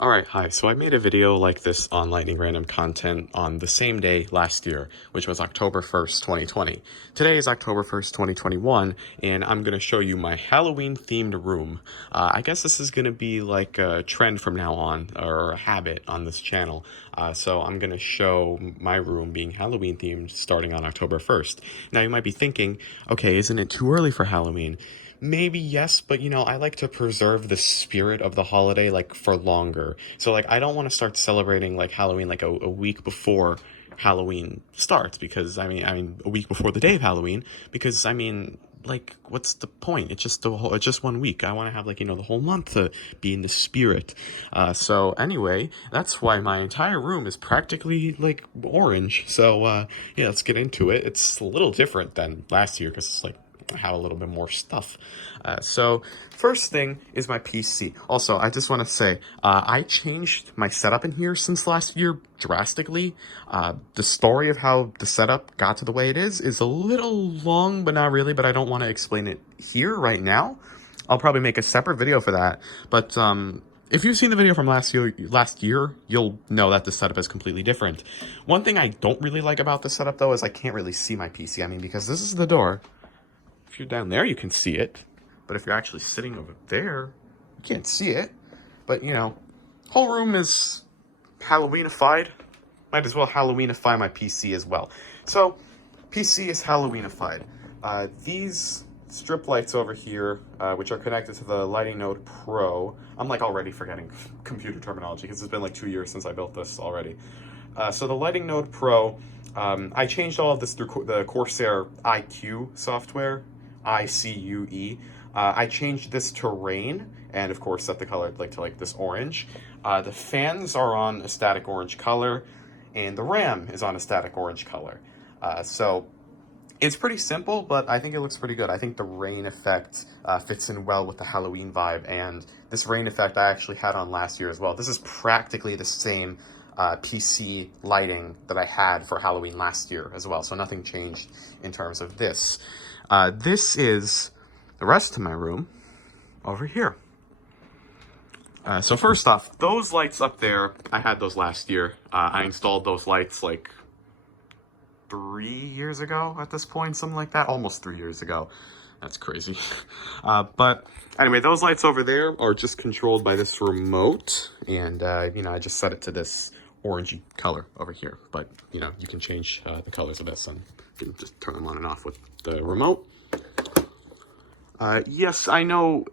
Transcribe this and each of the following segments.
Alright, hi. So I made a video like this on Lightning Random Content on the same day last year, which was October 1st, 2020. Today is October 1st, 2021, and I'm going to show you my Halloween-themed room. I guess this is going to be like a trend from now on, or a habit on this channel. So I'm going to show my room being Halloween-themed starting on October 1st. Now you might be thinking, okay, isn't it too early for Halloween? Maybe yes, but I like to preserve the spirit of the holiday like for longer. So like I don't want to start celebrating like Halloween like a week before Halloween starts because I mean a week before the day of Halloween because like what's the point? It's just 1 week. I want to have like the whole month to be in the spirit. So anyway, that's why my entire room is practically like orange. So yeah, let's get into it. It's a little different than last year because it's like I have a little bit more stuff. So first thing is my PC. Also, I just want to say, I changed my setup in here since last year drastically. The story of how the setup got to the way it is a little long, but not really, but I don't want to explain it here right now. I'll probably make a separate video for that. But if you've seen the video from last year, you'll know that the setup is completely different. One thing I don't really like about the setup, though, is I can't really see my PC. I mean, because this is the door. If you're down there, you can see it. But if you're actually sitting over there, you can't see it. But, whole room is Halloweenified. Might as well Halloweenify my PC as well. So, PC is Halloweenified. These strip lights over here, which are connected to the Lighting Node Pro. I'm like already forgetting computer terminology because it's been like 2 years since I built this already. So the Lighting Node Pro, I changed all of this through the Corsair IQ software. ICUE. I changed this to rain, and of course set the color to this orange. The fans are on a static orange color, and the RAM is on a static orange color. So it's pretty simple, but I think it looks pretty good. I think the rain effect fits in well with the Halloween vibe, and this rain effect I actually had on last year as well. This is practically the same PC lighting that I had for Halloween last year as well, so nothing changed in terms of this. This is the rest of my room over here. So first off, those lights up there, I had those last year. I installed those lights like 3 years ago at this point, something like that. Almost 3 years ago. That's crazy. But anyway, those lights over there are just controlled by this remote. And, I just set it to this orangey color over here. But, you can change the colors of this and you can just turn them on and off with the remote. Yes, I know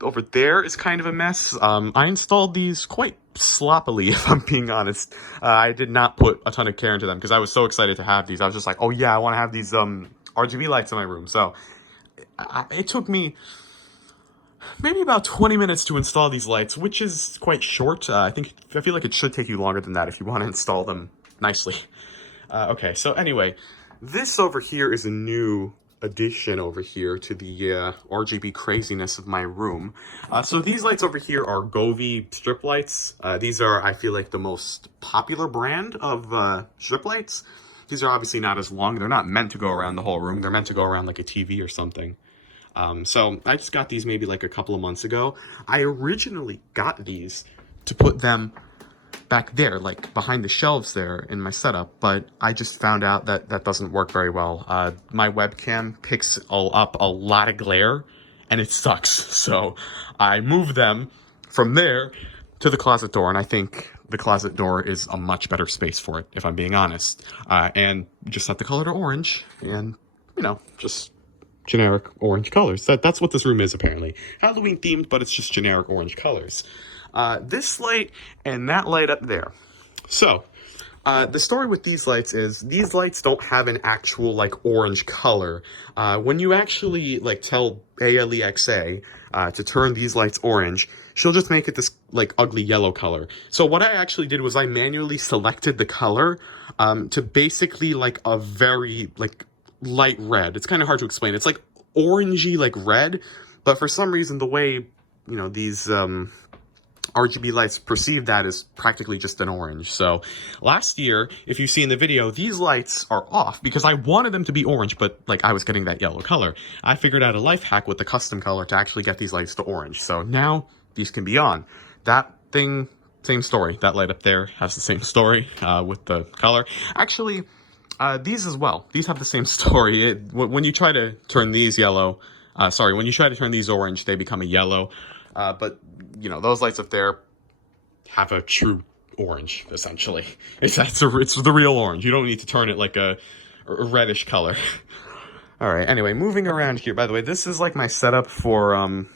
over there is kind of a mess. I installed these quite sloppily, if I'm being honest. I did not put a ton of care into them because I was so excited to have these. I was just like, oh yeah, I want to have these RGB lights in my room. So it took me maybe about 20 minutes to install these lights, which is quite short. I feel like it should take you longer than that if you want to install them nicely. Okay, so anyway, this over here is a new addition over here to the RGB craziness of my room. So these lights over here are Govee strip lights. These are, I feel like, the most popular brand of strip lights. These are obviously not as long. They're not meant to go around the whole room. They're meant to go around like a TV or something. So I just got these maybe like a couple of months ago. I originally got these to put them back there, like behind the shelves there in my setup, but I just found out that that doesn't work very well. My webcam picks up a lot of glare, and it sucks. So I moved them from there to the closet door, and I think the closet door is a much better space for it, if I'm being honest. And just set the color to orange, and, just generic orange colors. That's what this room is, apparently. Halloween themed, but it's just generic orange colors. This light and that light up there. So, the story with these lights is these lights don't have an actual like orange color. When you actually like tell Alexa to turn these lights orange, she'll just make it this like ugly yellow color. So what I actually did was I manually selected the color to basically like a very like light red. It's kind of hard to explain. It's like orangey like red, but for some reason the way these RGB lights perceive that as practically just an orange. So last year, if you see in the video, these lights are off because I wanted them to be orange, but like I was getting that yellow color. I figured out a life hack with the custom color to actually get these lights to orange. So now these can be on. That thing same story. That light up there has the same story with the color. Actually, these as well. These have the same story. When you try to turn these yellow, when you try to turn these orange, they become a yellow. But, you know, those lights up there have a true orange, essentially. It's the real orange. You don't need to turn it like a reddish color. All right, anyway, moving around here. By the way, this is like my setup for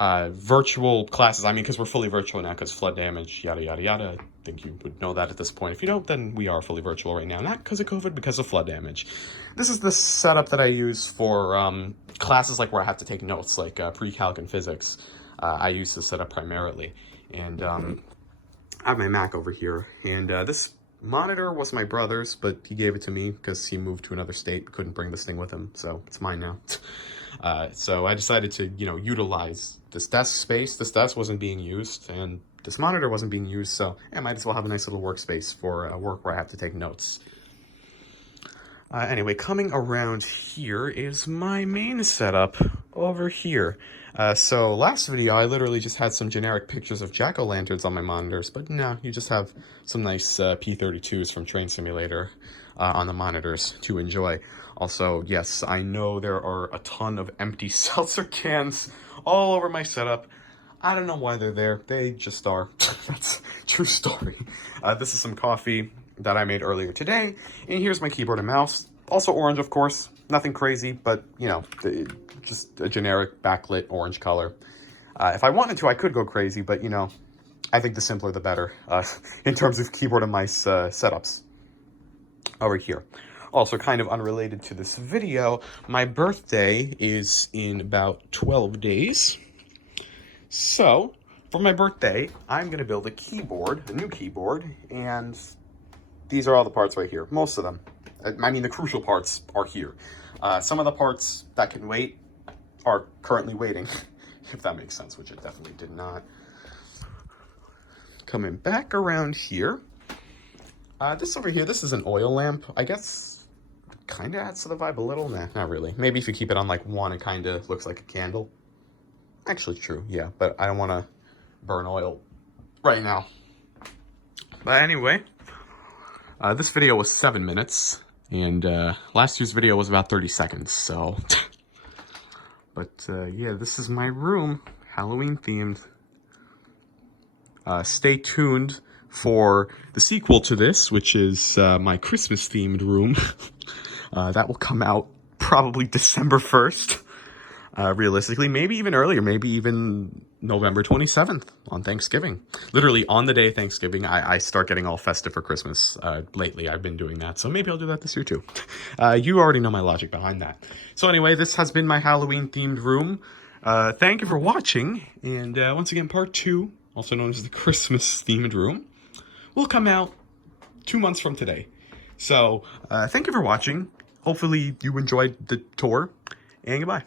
virtual classes. I mean, because we're fully virtual now because flood damage, yada, yada, yada. I think you would know that at this point. If you don't, then we are fully virtual right now. Not because of COVID, because of flood damage. This is the setup that I use for classes like where I have to take notes, like pre-calc and physics. I use this setup primarily. And I have my Mac over here. And this monitor was my brother's, but he gave it to me because he moved to another state, couldn't bring this thing with him, so it's mine now. So I decided to, you know, utilize this desk space. This desk wasn't being used, and this monitor wasn't being used, so I might as well have a nice little workspace for work where I have to take notes. Anyway, coming around here is my main setup over here. So last video, I literally just had some generic pictures of jack-o'-lanterns on my monitors, but no, you just have some nice P32s from Train Simulator on the monitors to enjoy. Also, yes, I know there are a ton of empty seltzer cans all over my setup. I don't know why they're there. They just are. That's a true story. This is some coffee that I made earlier today. And here's my keyboard and mouse. Also orange, of course. Nothing crazy, but, you know, just a generic backlit orange color. If I wanted to, I could go crazy, but, you know, I think the simpler the better in terms of keyboard and mice setups. Over here. Also, kind of unrelated to this video, my birthday is in about 12 days. So, for my birthday, I'm going to build a new keyboard, and these are all the parts right here. Most of them. I mean, the crucial parts are here. Some of the parts that can wait are currently waiting, if that makes sense, which it definitely did not. Coming back around here. This over here, this is an oil lamp. I guess kind of adds to the vibe a little. Nah, not really. Maybe if you keep it on like one, it kind of looks like a candle. Actually true, yeah, but I don't want to burn oil right now. But anyway, this video was 7 minutes, and last year's video was about 30 seconds, so. But yeah, this is my room, Halloween themed. Stay tuned for the sequel to this, which is my Christmas themed room. That will come out probably December 1st. Realistically, maybe even earlier, maybe even November 27th on Thanksgiving. Literally on the day of Thanksgiving, I start getting all festive for Christmas. Lately, I've been doing that, so maybe I'll do that this year too. You already know my logic behind that. So anyway, this has been my Halloween themed room. Thank you for watching, and once again, part 2, also known as the Christmas themed room, will come out 2 months from today. So thank you for watching. Hopefully you enjoyed the tour, and goodbye.